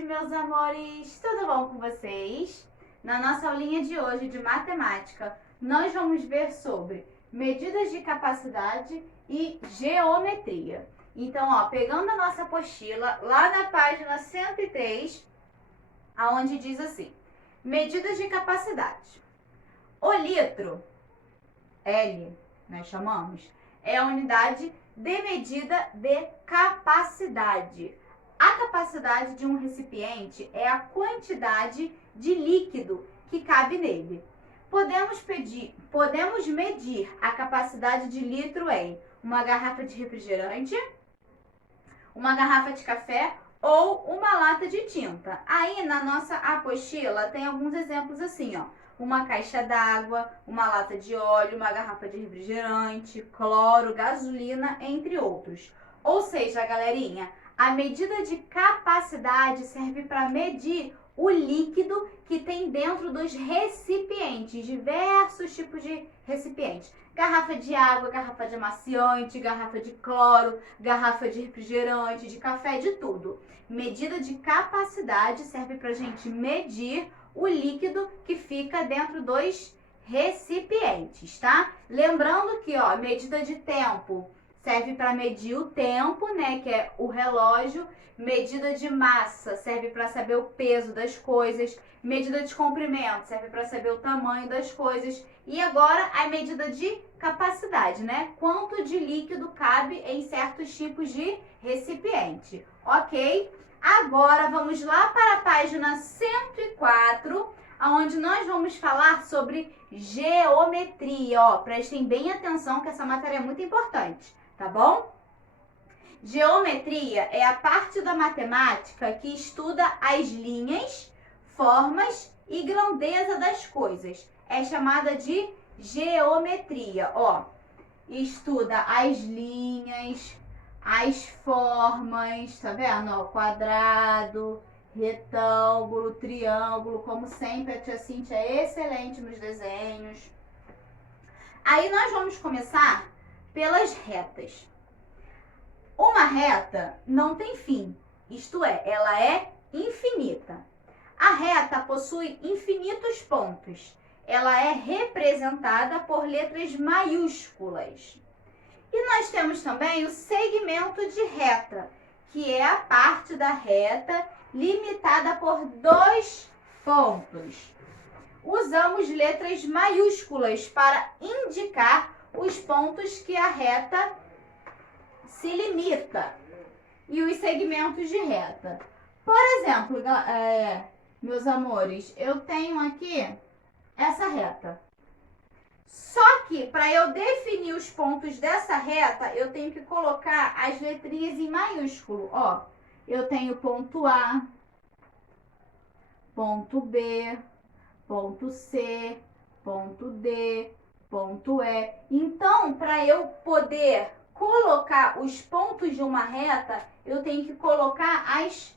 tarde, meus amores! Tudo bom com vocês? Na nossa aulinha de hoje de matemática, nós vamos ver sobre medidas de capacidade e geometria. Então, pegando a nossa apostila, lá na página 103, aonde diz assim: medidas de capacidade. O litro, L, nós chamamos, é a unidade de medida de capacidade. A capacidade de um recipiente é a quantidade de líquido que cabe nele. Podemos medir a capacidade de litro em uma garrafa de refrigerante, uma garrafa de café ou uma lata de tinta. Aí na nossa apostila tem alguns exemplos assim, uma caixa d'água, uma lata de óleo, uma garrafa de refrigerante, cloro, gasolina, entre outros. Ou seja, galerinha, a medida de capacidade serve para medir o líquido que tem dentro dos recipientes, diversos tipos de recipientes. Garrafa de água, garrafa de amaciante, garrafa de cloro, garrafa de refrigerante, de café, de tudo. Medida de capacidade serve para a gente medir o líquido que fica dentro dos recipientes, tá? Lembrando que, medida de tempo serve para medir o tempo, né, que é o relógio. Medida de massa serve para saber o peso das coisas. Medida de comprimento serve para saber o tamanho das coisas. E agora a medida de capacidade, né? Quanto de líquido cabe em certos tipos de recipiente, ok? Agora vamos lá para a página 104, onde nós vamos falar sobre geometria. Prestem bem atenção que essa matéria é muito importante, tá bom? Geometria é a parte da matemática que estuda as linhas, formas e grandeza das coisas. É chamada de geometria. Estuda as linhas, as formas, tá vendo? Quadrado, retângulo, triângulo, como sempre a tia Cíntia é excelente nos desenhos. Aí nós vamos começar pelas retas. Uma reta não tem fim, isto é, ela é infinita. A reta possui infinitos pontos. Ela é representada por letras maiúsculas. E nós temos também o segmento de reta, que é a parte da reta limitada por 2 pontos. Usamos letras maiúsculas para indicar os pontos que a reta se limita e os segmentos de reta. Por exemplo, meus amores, eu tenho aqui essa reta. Só que para eu definir os pontos dessa reta, eu tenho que colocar as letrinhas em maiúsculo. Eu tenho ponto A, ponto B, ponto C, ponto D, ponto E. Então, para eu poder colocar os pontos de uma reta, eu tenho que colocar as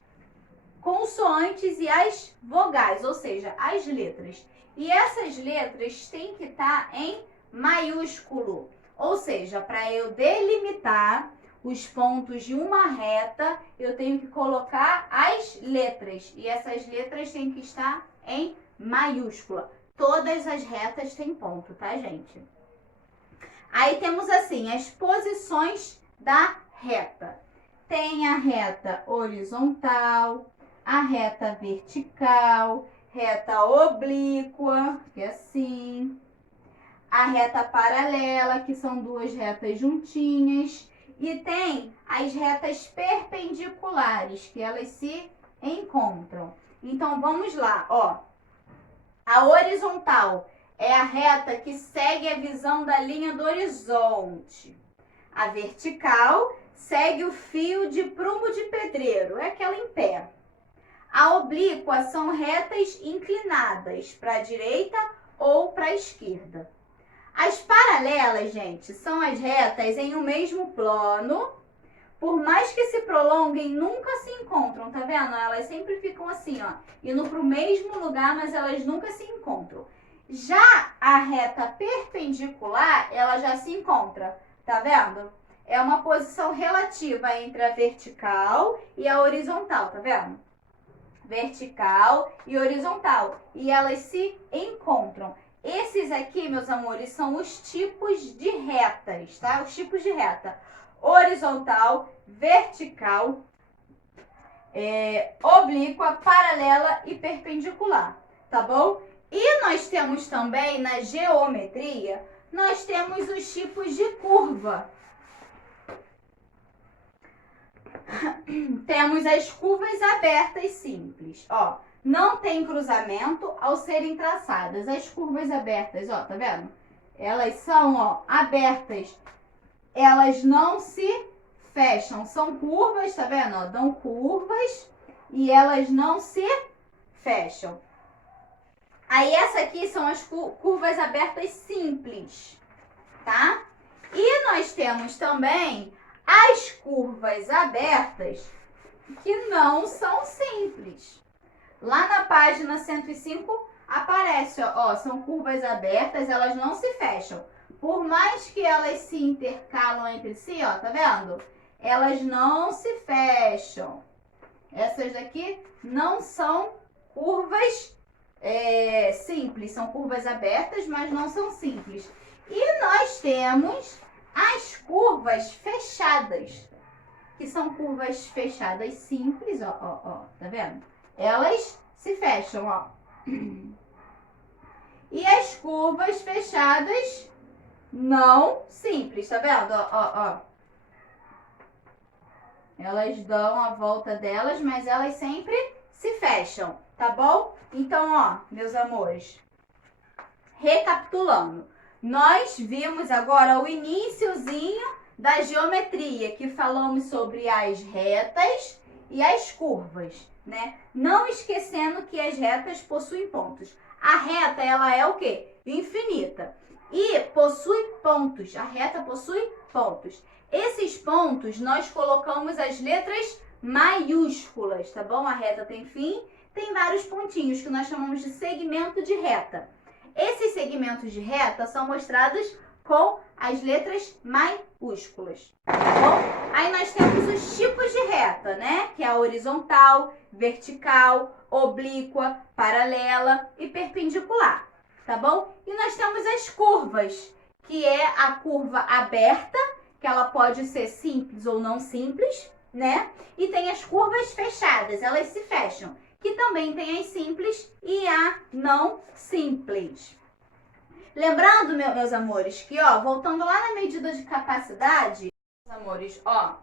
consoantes e as vogais, ou seja, as letras. E essas letras têm que estar em maiúsculo. Ou seja, para eu delimitar os pontos de uma reta, eu tenho que colocar as letras. E essas letras têm que estar em maiúscula. Todas as retas têm ponto, tá, gente? Aí temos assim, as posições da reta. Tem a reta horizontal, a reta vertical, reta oblíqua, que é assim. A reta paralela, que são duas retas juntinhas. E tem as retas perpendiculares, que elas se encontram. Então, vamos lá, A horizontal é a reta que segue a visão da linha do horizonte. A vertical segue o fio de prumo de pedreiro, é aquela em pé. A oblíqua são retas inclinadas para a direita ou para a esquerda. As paralelas, gente, são as retas em um mesmo plano. Por mais que se prolonguem, nunca se encontram, tá vendo? Elas sempre ficam assim, indo para o mesmo lugar, mas elas nunca se encontram. Já a reta perpendicular, ela já se encontra, tá vendo? É uma posição relativa entre a vertical e a horizontal, tá vendo? vertical e horizontal. E elas se encontram. Esses aqui, meus amores, são os tipos de retas, tá? Os tipos de reta. Horizontal, vertical, oblíqua, paralela e perpendicular, tá bom? E nós temos também, na geometria, nós temos os tipos de curva. Temos as curvas abertas simples, ó. Não tem cruzamento ao serem traçadas. As curvas abertas, ó, tá vendo? Elas são, ó, abertas. Elas não se fecham. São curvas, tá vendo? Ó, dão curvas e elas não se fecham. Aí essa aqui são as curvas abertas simples, tá? E nós temos também as curvas abertas que não são simples. Lá na página 105 aparece, ó, são curvas abertas, elas não se fecham. Por mais que elas se intercalam entre si, ó, tá vendo? Elas não se fecham. Essas daqui não são curvas simples, são curvas abertas, mas não são simples. E nós temos as curvas fechadas, que são curvas fechadas simples, ó, tá vendo? Elas se fecham, ó. E as curvas fechadas não simples, tá vendo? Ó. Elas dão a volta delas, mas elas sempre se fecham, tá bom? Então, ó, meus amores, recapitulando. Nós vimos agora o iniciozinho da geometria, que falamos sobre as retas e as curvas, né? Não esquecendo que as retas possuem pontos. A reta, ela é o quê? Infinita. E possui pontos. A reta possui pontos. Esses pontos, nós colocamos as letras maiúsculas, tá bom? A reta tem fim, tem vários pontinhos, que nós chamamos de segmento de reta. Esses segmentos de reta são mostrados com as letras maiúsculas, tá bom? Aí nós temos os tipos de reta, né? Que é a horizontal, vertical, oblíqua, paralela e perpendicular, tá bom? E nós temos as curvas, que é a curva aberta, que ela pode ser simples ou não simples, né? E tem as curvas fechadas, elas se fecham, que também tem as simples e a não simples. Lembrando, meus amores, que, ó, voltando lá na medida de capacidade, meus amores, ó,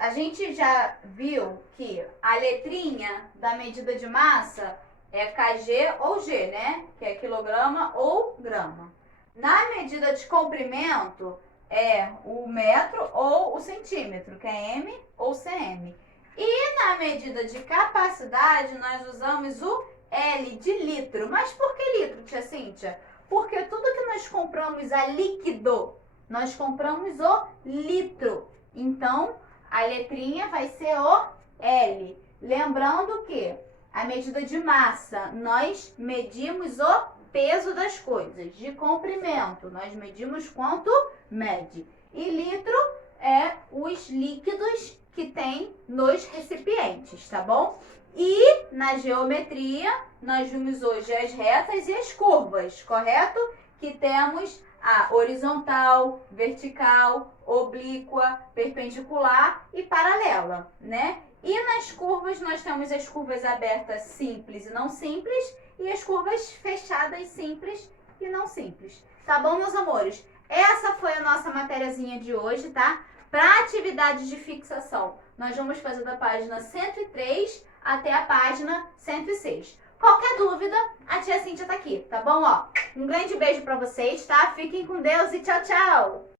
a gente já viu que a letrinha da medida de massa é kg ou g, né? Que é quilograma ou grama. Na medida de comprimento é o metro ou o centímetro, que é m ou cm. E na medida de capacidade, nós usamos o L de litro. Mas por que litro, tia Cíntia? Porque tudo que nós compramos a líquido, nós compramos o litro. Então, a letrinha vai ser o L. Lembrando que a medida de massa, nós medimos o peso das coisas. De comprimento, nós medimos quanto mede. E litro é os líquidos que tem nos recipientes, tá bom? E na geometria, nós vimos hoje as retas e as curvas, correto? Que temos a horizontal, vertical, oblíqua, perpendicular e paralela, né? E nas curvas, nós temos as curvas abertas simples e não simples e as curvas fechadas simples e não simples. Tá bom, meus amores? Essa foi a nossa matériazinha de hoje, tá? Para atividades de fixação, nós vamos fazer da página 103 até a página 106. Qualquer dúvida, a tia Cíntia tá aqui, tá bom? Ó, um grande beijo para vocês, tá? Fiquem com Deus e tchau, tchau!